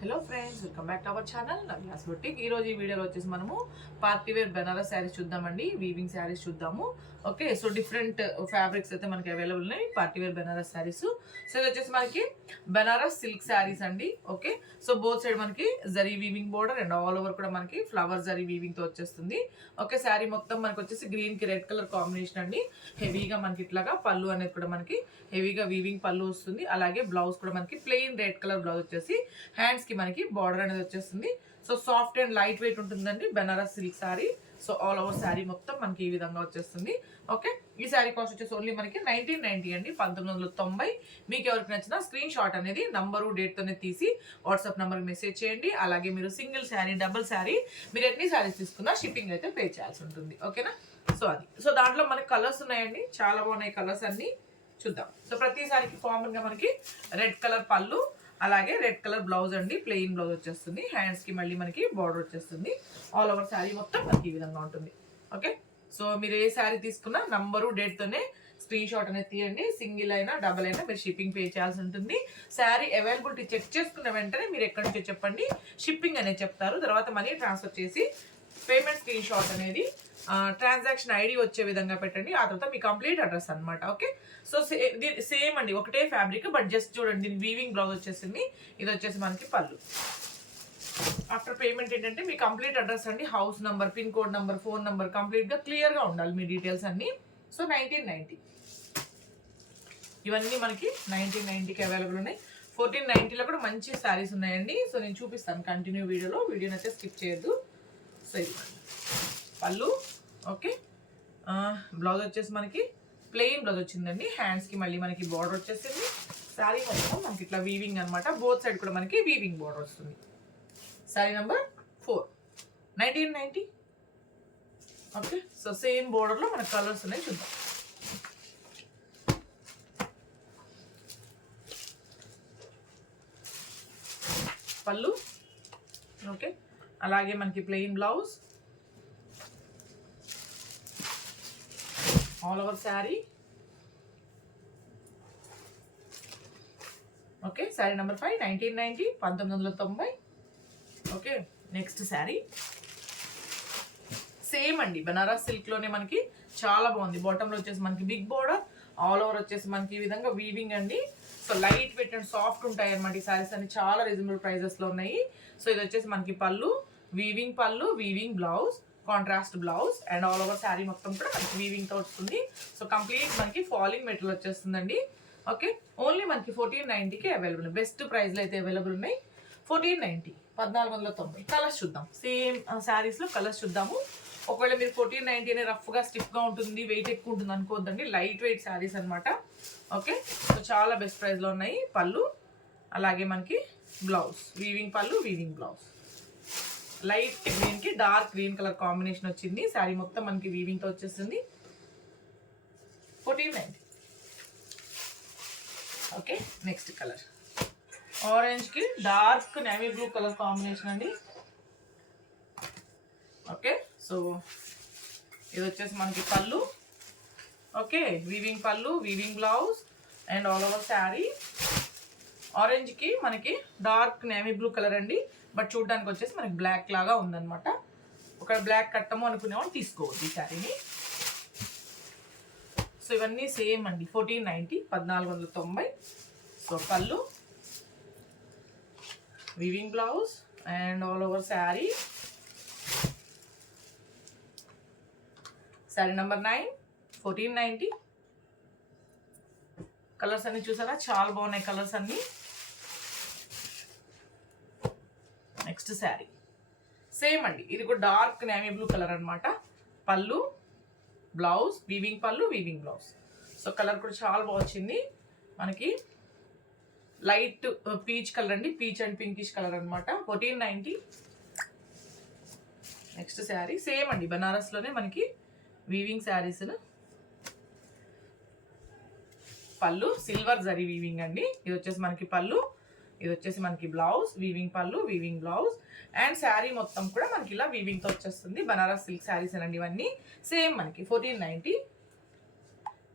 Hello friends, welcome back to our channel Navya's boutique. ఈ రోజు ఈ వీడియోలో వచ్చేసి మనము పార్టీ వేర్ బెనారస్ శారీస్ చూద్దామండి. వీవింగ్ శారీస్ చూద్దాము. ఓకే, సో డిఫరెంట్ ఫ్యాబ్రిక్స్ అయితే మనకి అవైలబుల్ ఉన్నాయి party wear Banaras saris. So ఇది వచ్చేసి మనకి బెనారస్ సిల్క్ శారీస్ అండి. ఓకే, సో బోత్ సైడ్ మనకి zari weaving border and all over కూడా మనకి ఫ్లవర్ జరీ వీవింగ్ తో వచ్చేస్తుంది. ఓకే, శారీ మొత్తం మనకి వచ్చేసి గ్రీన్ కి రెడ్ కలర్ కాంబినేషన్ అండి. హెవీగా మనకి ఇట్లాగా పళ్ళు అనేది కూడా మనకి హెవీగా వీవింగ్ పళ్ళు వస్తుంది. అలాగే బ్లౌజ్ కూడా మనకి ప్లెయిన్ రెడ్ కలర్ బ్లౌజ్ వచ్చేసి హ్యాండ్స్ కి మనకి బార్డర్ అనేది వచ్చేస్తుంది. So soft and light weight ఉంటుందండి Banaras silk sari. So all over sari మొత్తం మనకి ఈ విధంగా వచ్చేస్తుంది. ఓకే, ఈ శారీ కాస్ట్ వచ్చేసి ఓన్లీ మనకి 1990 అండి, 1990. మీకు ఎవరికి నచ్చినా స్క్రీన్ షాట్ అనేది నంబరు డేట్ తోనే తీసి వాట్సాప్ నంబర్ మెసేజ్ చేయండి. అలాగే మీరు సింగిల్ శారీ, డబుల్ శారీ, మీరు ఎన్ని శారీస్ తీసుకున్నా షిప్పింగ్ అయితే పే చేయాల్సి ఉంటుంది. ఓకేనా, సో దాంట్లో మనకి కలర్స్ ఉన్నాయండి, చాలా బాగున్నాయి కలర్స్ అన్ని చూద్దాం. సో ప్రతి సారీకి కామన్ గా మనకి రెడ్ కలర్ పళ్ళు, అలాగే రెడ్ కలర్ బ్లౌజ్ అండి. ప్లెయిన్ బ్లౌజ్ వచ్చేస్తుంది. హ్యాండ్స్ కి మళ్ళీ మనకి బార్డర్ వచ్చేస్తుంది. ఆల్ ఓవర్ శారీ మొత్తం మనకి ఈ విధంగా ఉంటుంది. ఓకే, సో మీరు ఏ శారీ తీసుకున్నా నంబరు డేట్ తోనే స్క్రీన్ షాట్ అనేది తీయండి. సింగిల్ అయినా డబల్ అయినా మీరు షిప్పింగ్ పే చేయాల్సి ఉంటుంది. శారీ అవైలబిలిటీ చెక్ చేసుకున్న వెంటనే మీరు ఎక్కడి నుంచో చెప్పండి, షిప్పింగ్ అనేది చెప్తారు. తర్వాత మనీ ట్రాన్స్ఫర్ చేసి పేమెంట్ స్క్రీన్ షాట్ అనేది ట్రాన్సాక్షన్ ఐడి వచ్చే విధంగా పెట్టండి. ఆ తర్వాత మీ కంప్లీట్ అడ్రస్ అనమాట. ఓకే, సో సేమ్ అండి, ఒకటే ఫ్యాబ్రిక్, బట్ జస్ట్ చూడండి దీని వీవింగ్ బ్లౌజ్ వచ్చేసింది. ఇది వచ్చేసి మనకి పళ్ళు. ఆఫ్టర్ పేమెంట్ ఏంటంటే మీ కంప్లీట్ అడ్రస్ అండి, house number, pin code number, phone number complete గా క్లియర్ గా ఉండాలి మీ డీటెయిల్స్ అన్ని. సో 1990 ఇవన్నీ మనకి 1990కి అవైలబుల్ ఉన్నాయి. 1490లో కూడా మంచి శారీస్ ఉన్నాయండి. సో నేను చూపిస్తాను కంటిన్యూ వీడియోలో, వీడియోని అయితే స్కిప్ చేయొద్దు. సో ఇది పళ్ళు. ఓకే, బ్లౌజ్ వచ్చేసి మనకి ప్లెయిన్ బ్లౌజ్ వచ్చిందండి. హ్యాండ్స్ కి మళ్ళీ మనకి బార్డర్ వచ్చేసింది. శారీ మొత్తం మనకి ఇట్లా వీవింగ్ అనమాట. బోత్ సైడ్ కూడా మనకి వీవింగ్ బార్డర్ వస్తుంది. Sari number 4, 1990. Okay, so same border లో మనకి కలర్స్ ఉన్నాయి, చూద్దాం. పళ్ళు. ఓకే, అలాగే మనకి plain blouse, all over sari. Okay, sari number 5, 1990, 1990. Okay, next sari same అండి, బనారస్ సిల్క్ లోనే మనకి చాలా బాగుంది. బాటమ్ లో వచ్చేసి మనకి బిగ్ బోర్డర్, ఆల్ ఓవర్ వచ్చేసి మనకి ఈ విధంగా వీవింగ్ అండి. So light weight and soft ఉంటాయి అనమాట. ఈ శారీస్ అన్ని చాలా రీజనబుల్ ప్రైజెస్ లో ఉన్నాయి. సో ఇది వచ్చేసి మనకి పళ్ళు, weaving blouse, contrast blouse and all over sari మొత్తం కూడా మనకి వీవింగ్ తో వస్తుంది. సో కంప్లీట్ మనకి ఫాలింగ్ మెటీరియల్ వచ్చేస్తుందండి. ఓకే, ఓన్లీ మనకి 1490కి అవైలబుల్. బెస్ట్ ప్రైస్ లో అయితే అవైలబుల్ ఉన్నాయి. 1490, 1490. కలర్స్ చూద్దాం. సేమ్ శారీస్ లో కలర్స్ చూద్దాము. ఒకవేళ మీరు 1490 అనే రఫ్ గా స్టిఫ్ గా ఉంటుంది, వెయిట్ ఎక్కువ ఉంటుంది అనుకోవద్దండి. లైట్ వెయిట్ శారీస్ అనమాట. ఓకే, సో చాలా బెస్ట్ ప్రైస్ లో ఉన్నాయి. పళ్ళు, అలాగే మనకి బ్లౌజ్, వీవింగ్ పళ్ళు, వీవింగ్ బ్లౌజ్. లైట్ గ్రీన్ కి డార్క్ గ్రీన్ కలర్ కాంబినేషన్ వచ్చింది. శారీ మొత్తం మనకి వీవింగ్ తో వచ్చేస్తుంది. 1490. ఓకే, నెక్స్ట్ కలర్ ఆరెంజ్ కి dark navy blue colour combination అండి. ఓకే, సో ఇది వచ్చేసి మనకి పళ్ళు. ఓకే, వీవింగ్ పళ్ళు, weaving blouse and all over sari. Orange కి మనకి డార్క్ నేవీ బ్లూ కలర్ అండి, బట్ చూడడానికి వచ్చేసి మనకి బ్లాక్ లాగా ఉందన్నమాట. ఒక బ్లాక్ కట్టము అనుకునేవాళ్ళు తీసుకోవద్దు ఈ శారీని. సో ఇవన్నీ సేమ్ అండి, 1490, 1490. సో పళ్ళు, weaving blouse and all over sari. Sari number 9, 1490. Colours అన్ని చూసారా, చాలా బాగున్నాయి కలర్స్ అన్ని. నెక్స్ట్ శారీ సేమ్ అండి, ఇది కూడా డార్క్ నేవీ బ్లూ కలర్ అనమాట. పళ్ళు, బ్లౌజ్, వీవింగ్ పళ్ళు, వీవింగ్ బ్లౌజ్. సో కలర్ కూడా చాలా బాగా వచ్చింది. మనకి లైట్ పీచ్ కలర్ అండి, పీచ్ అండ్ పింకిష్ కలర్ అనమాట. 1490. నెక్స్ట్ శారీ సేమ్ అండి, బనారస్ లోనే మనకి వీవింగ్ శారీస్. పళ్ళు సిల్వర్ జరీ వీవింగ్ అండి. ఇది వచ్చేసి మనకి పళ్ళు, ఇది వచ్చేసి మనకి బ్లౌజ్, వీవింగ్ పళ్ళు, వీవింగ్ బ్లౌజ్ అండ్ శారీ మొత్తం కూడా మనకి ఇలా వీవింగ్ తో వచ్చేస్తుంది. బనారస్ సిల్క్ శారీస్ అండి ఇవన్నీ. సేమ్ మనకి 1490,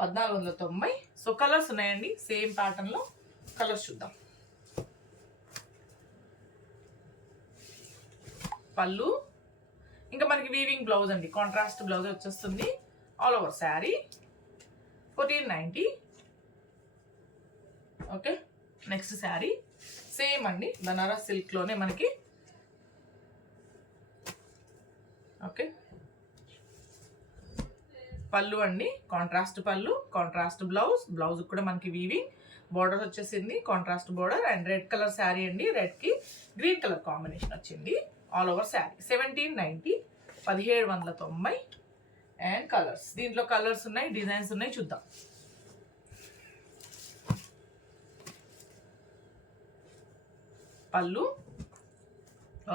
1490. సో కలర్స్ ఉన్నాయండి సేమ్ ప్యాటర్న్ లో. కలర్స్ చూద్దాం. పళ్ళు, ఇంకా మనకి వీవింగ్ బ్లౌజ్ అండి, కాంట్రాస్ట్ బ్లౌజ్ వచ్చేస్తుంది. All over sari 1490. Okay, next sari same అండి, బనారస్ సిల్క్లోనే మనకి. ఓకే, పళ్ళు అండి, కాంట్రాస్ట్ పళ్ళు, కాంట్రాస్ట్ బ్లౌజ్, బ్లౌజ్ కూడా మనకి వీవింగ్ బోర్డర్ వచ్చేసింది, contrast border. And red colour sari అండి, రెడ్ కి గ్రీన్ కలర్ కాంబినేషన్ వచ్చింది. All over sari 1790, 1790. And colours, దీంట్లో కలర్స్ ఉన్నాయి, డిజైన్స్ ఉన్నాయి, చూద్దాం. పళ్ళు,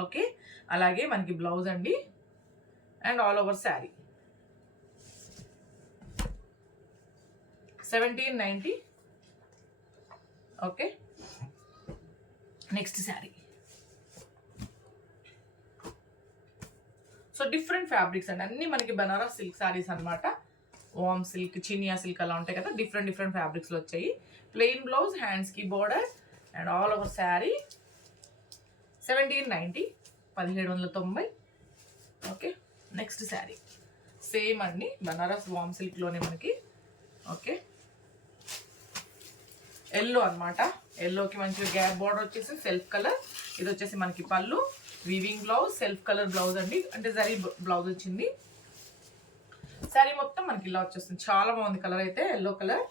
ఓకే, అలాగే మనకి బ్లౌజ్ అండి. And all over sari 1790. Okay, next sari. So different fabrics అండి, అన్ని మనకి బనారస్ సిల్క్ శారీస్ అనమాట. వామ్ సిల్క్, చినియా సిల్క్ అలా ఉంటాయి కదా, డిఫరెంట్ డిఫరెంట్ ఫ్యాబ్రిక్స్లో వచ్చాయి. ప్లెయిన్ బ్లౌజ్, హ్యాండ్స్కి border. And all over sari 1790, 1790. Okay, next sari same అండి, బనారస్ వామ్ సిల్క్లోనే మనకి. ఓకే, ఎల్లో అనమాట, ఎల్లోకి మంచిగా గ్యాప్ బోర్డర్ వచ్చేసి సెల్ఫ్ కలర్. ఇది వచ్చేసి మనకి పళ్ళు, weaving blouse, self colour blouse అండి, అంటే జరీ బ్లౌజ్ వచ్చింది. శారీ మొత్తం మనకి ఇలా వచ్చేస్తుంది, చాలా బాగుంది కలర్ అయితే, ఎల్లో కలర్.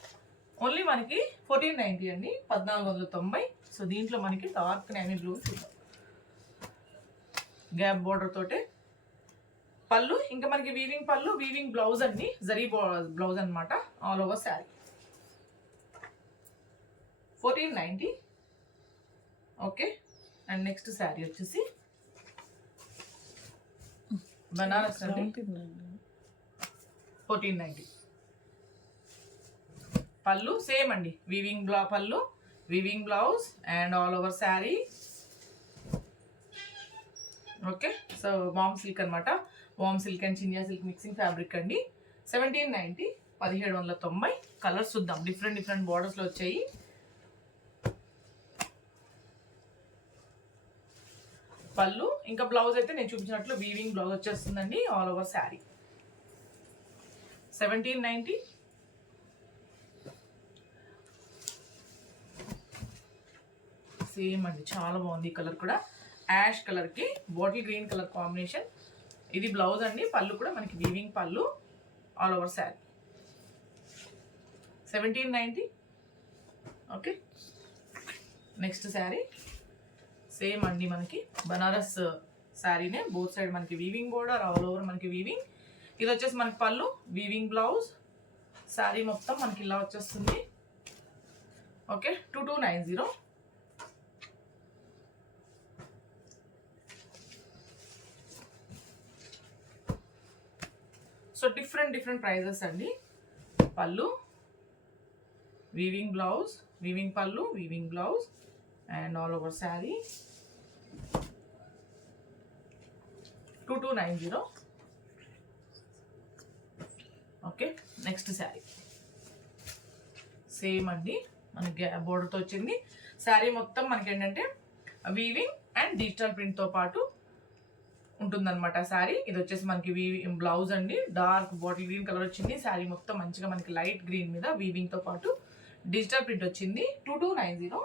ఓన్లీ మనకి 1490 అండి, 1490. సో దీంట్లో మనకి డార్క్ నేవీ బ్లూ చూద్దాం, గ్యాప్ బోర్డర్ తోటే పళ్ళు, ఇంకా మనకి వీవింగ్ పళ్ళు, వీవింగ్ బ్లౌజ్ అండి, జరీ బ్లౌజ్ అనమాట. All over sari 1490. Okay, and next sari వచ్చేసి బనారస్ అండి, 1490. పళ్ళు సేమ్ అండి, వీవింగ్ పళ్ళు, weaving blouse. And all over sari. Okay, so warm silk అనమాట, warm silk and Chiniya silk mixing fabric అండి. 1790, 1790. కలర్స్ చూద్దాం, డిఫరెంట్ డిఫరెంట్ బోర్డర్స్లో వచ్చాయి. పళ్ళు, ఇంకా బ్లౌజ్ అయితే నేను చూపించినట్లు వీవింగ్ బ్లౌజ్ వచ్చేస్తుందండి. All over sari 1790. సేమ్ అండి, చాలా బాగుంది ఈ కలర్ కూడా, యాష్ కలర్ కి బాటిల్ గ్రీన్ కలర్ కాంబినేషన్. ఇది బ్లౌజ్ అండి, పళ్ళు కూడా మనకి వీవింగ్ పళ్ళు. All over sari 1790. Okay, next sari same అండి, మనకి బనారస్ శారీనే, బోత్ సైడ్ మనకి వీవింగ్ బోర్డర్, ఆల్ ఓవర్ మనకి వీవింగ్. ఇది వచ్చేసి మనకి పళ్ళు, వీవింగ్ బ్లౌజ్. శారీ మొత్తం మనకి ఇలా వచ్చేస్తుంది. Okay, 2290. So different different prices అండి. పళ్ళు, వీవింగ్ బ్లౌజ్, వీవింగ్ పళ్ళు, weaving blouse. And all over sari 2290. Okay, next sari same అండి, మనకి బోర్డర్తో వచ్చింది. శారీ మొత్తం మనకి ఏంటంటే వీవింగ్ అండ్ డిజిటల్ ప్రింట్తో పాటు ఉంటుందన్నమాట శారీ. ఇది వచ్చేసి మనకి బ్లౌజ్ అండి, డార్క్ బాటిల్ గ్రీన్ కలర్ వచ్చింది. శారీ మొత్తం మంచిగా మనకి లైట్ గ్రీన్ మీద వీవింగ్తో పాటు డిజిటల్ ప్రింట్ వచ్చింది. 2290.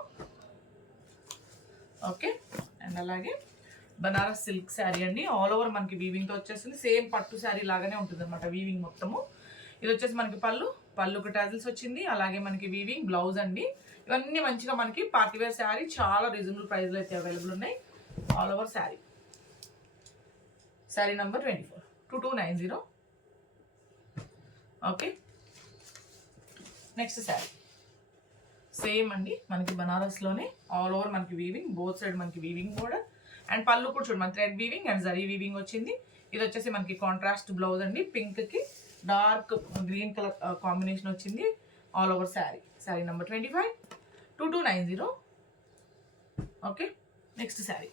ఓకే, అండ్ అలాగే బనారస్ సిల్క్ శారీ అండి, ఆల్ ఓవర్ మనకి వీవింగ్తో వచ్చేస్తుంది. సేమ్ పట్టు శారీ లాగానే ఉంటుంది అనమాట వీవింగ్ మొత్తము. ఇది వచ్చేసి మనకి పళ్ళు, పళ్ళుకి టాజిల్స్ వచ్చింది. అలాగే మనకి వీవింగ్ బ్లౌజ్ అండి. ఇవన్నీ మంచిగా మనకి పార్టీవేర్ శారీ, చాలా రీజనబుల్ ప్రైస్లో అయితే అవైలబుల్ ఉన్నాయి. All over sari, sari number 24, 2290. Okay, next sari same అండి, మనకి బనారస్లోనే ఆల్ ఓవర్ మనకి వీవింగ్, బోత్ సైడ్ మనకి వీవింగ్ బోర్డర్. అండ్ పళ్ళు కూడా చూడండి, మన thread weaving and zari weaving వచ్చింది. ఇది వచ్చేసి మనకి కాంట్రాస్ట్ బ్లౌజ్ అండి, పింక్కి డార్క్ గ్రీన్ కలర్ కాంబినేషన్ వచ్చింది. All over sari, sari number 25, 2290. Okay, next sari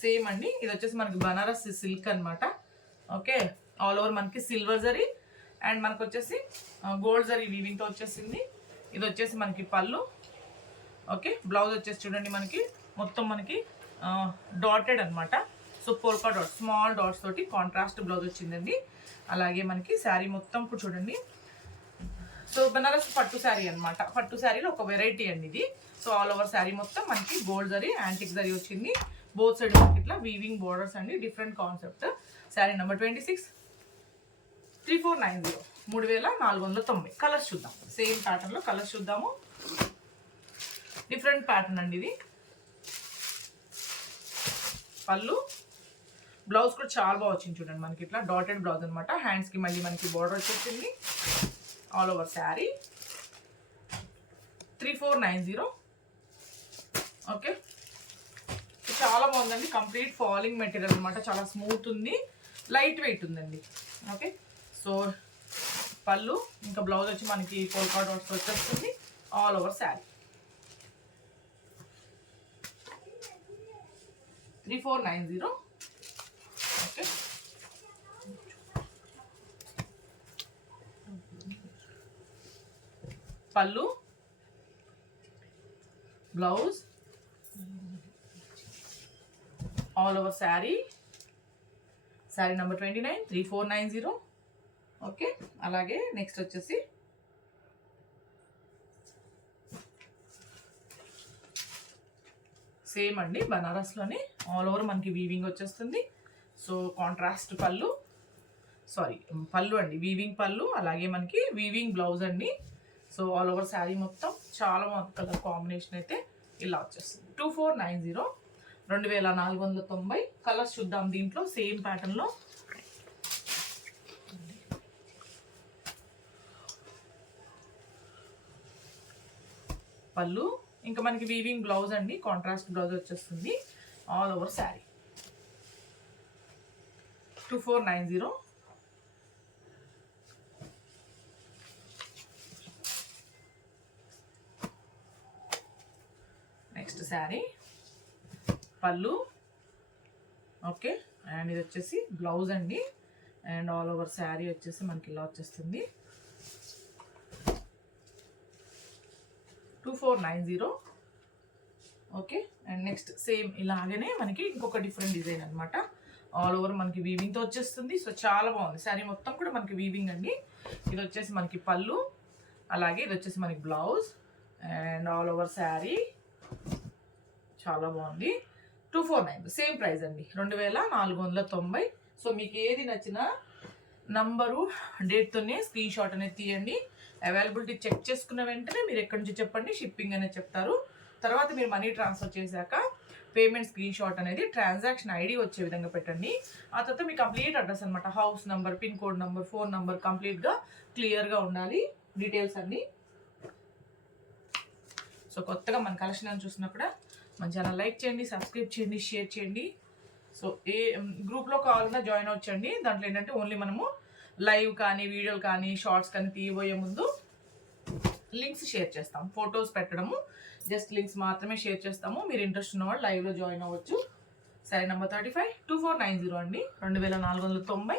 same అండి, ఇది వచ్చేసి మనకి బనారస్ సిల్క్ అనమాట. ఓకే, ఆల్ ఓవర్ మనకి సిల్వర్ జరీ అండ్ మనకు వచ్చేసి గోల్డ్ జరీ వీవింగ్తో వచ్చేసింది. ఇది వచ్చేసి మనకి పళ్ళు. ఓకే, బ్లౌజ్ వచ్చేసి చూడండి మనకి మొత్తం మనకి డాటెడ్ అనమాట. So so polka dots, small dots తోటి కాంట్రాస్ట్ బ్లౌజ్ వచ్చిందండి. అలాగే మనకి శారీ మొత్తం కూడా చూడండి. సో బనారస్ పట్టు శారీ అనమాట. పట్టు శారీలో ఒక వెరైటీ అండి ఇది. సో ఆల్ ఓవర్ శారీ మొత్తం మనకి గోల్డ్ జరీ, యాంటిక్ జరీ వచ్చింది. బోత్ సైడ్ మనకి ఇట్లా వీవింగ్ బోర్డర్స్ అండి. Different concept. Sari number 26, 3490, 3490. Colours చూద్దాం. సేమ్ ప్యాటర్న్లో కలర్స్ చూద్దాము. డిఫరెంట్ ప్యాటర్న్ అండి ఇది. పళ్ళు, బ్లౌజ్ కూడా చాలా బాగా వచ్చింది చూడండి. మనకి ఇట్లా డాటెడ్ బ్లౌజ్ అనమాట. హ్యాండ్స్కి మళ్ళీ మనకి బార్డర్ వచ్చేసింది. All over sari 3490. ఓకే, చాలా బాగుందండి. కంప్లీట్ ఫాలింగ్ మెటీరియల్ అనమాట. చాలా స్మూత్ ఉంది, లైట్ వెయిట్ ఉందండి. ఓకే, సో పళ్ళు ఇంకా బ్లౌజ్ వచ్చి మనకి పోల్కా డాట్స్ వచ్చేస్తుంది. All over sari 3490. ఓకే, పళ్ళు, blouse, all over sari. Sari number 29, 3490. Okay, అలాగే నెక్స్ట్ వచ్చేసి సేమ్ అండి, బనారస్లోనే ఆల్ ఓవర్ మనకి వీవింగ్ వచ్చేస్తుంది. సో కాంట్రాస్ట్ పళ్ళు, పళ్ళు అండి, వీవింగ్ పళ్ళు. అలాగే మనకి వీవింగ్ బ్లౌజ్ అండి. సో ఆల్ ఓవర్ శారీ మొత్తం చాలా బాగుంది. కలర్ కాంబినేషన్ అయితే ఇలా వచ్చేస్తుంది. 2490, 2490. కలర్స్ చూద్దాం దీంట్లో సేమ్ ప్యాటర్న్లో. పళ్ళు ఇంకా మనకి వీవింగ్ బ్లౌజ్ అండి. కాంట్రాస్ట్ బ్లౌజ్ వచ్చేస్తుంది. All over sari 2490. Next sari, పళ్ళు. ఓకే, అండ్ ఇది వచ్చేసి బ్లౌజ్ అండి. అండ్ ఆల్ ఓవర్ శారీ వచ్చేసి మనకి ఇలా వచ్చేస్తుంది. 2490. ఓకే, అండ్ నెక్స్ట్ సేమ్ ఇలాగనే మనకి ఇంకొక డిఫరెంట్ డిజైన్ అనమాట. ఆల్ ఓవర్ మనకి వీవింగ్తో వచ్చేస్తుంది. సో చాలా బాగుంది. శారీ మొత్తం కూడా మనకి వీవింగ్ అండి. ఇది వచ్చేసి మనకి పళ్ళు, అలాగే ఇది వచ్చేసి మనకి blouse and all over sari. చాలా బాగుంది. 2490 సేమ్ ప్రైస్ అండి, 2490. సో మీకు ఏది నచ్చినా నంబరు డేట్తోనే స్క్రీన్ షాట్ అనేది తీయండి. అవైలబిలిటీ చెక్ చేసుకున్న వెంటనే మీరు ఎక్కడి నుంచి చెప్పండి, షిప్పింగ్ అనేది చెప్తారు. తర్వాత మీరు మనీ ట్రాన్స్ఫర్ చేశాక పేమెంట్ స్క్రీన్ షాట్ అనేది ట్రాన్సాక్షన్ ఐడి వచ్చే విధంగా పెట్టండి. ఆ తర్వాత మీ కంప్లీట్ అడ్రస్ అనమాట, house number, pin code number, phone number కంప్లీట్గా క్లియర్గా ఉండాలి డీటెయిల్స్ అన్నీ. సో కొత్తగా మన కలెక్షన్ అని చూసినా కూడా మన ఛానల్ లైక్ చేయండి, సబ్స్క్రైబ్ చేయండి, షేర్ చేయండి. సో ఏ గ్రూప్లో కావాలన్నా జాయిన్ అవ్వచ్చండి. దాంట్లో ఏంటంటే ఓన్లీ మనము లైవ్ కానీ వీడియోలు కానీ షార్ట్స్ కానీ తీయబోయే ముందు లింక్స్ షేర్ చేస్తాం. ఫొటోస్ పెట్టడము జస్ట్ లింక్స్ మాత్రమే షేర్ చేస్తాము. మీరు ఇంట్రెస్ట్ ఉన్నవాళ్ళు లైవ్లో జాయిన్ అవ్వచ్చు. శారీ నెంబర్ 35, 2490 అండి, 2490.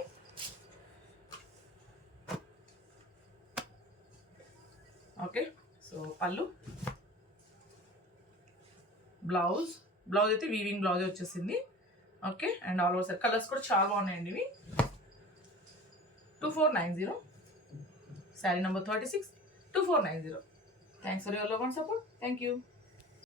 ఓకే, సో పళ్ళు, బ్లౌజ్ అయితే వీవింగ్ బ్లౌజ్ వచ్చేసింది. Okay, and all over sir colours కూడా చాలా బాగున్నాయండి ఇవి. 2490. Sari number 36, 2490. Thanks for your love and support. Thank you.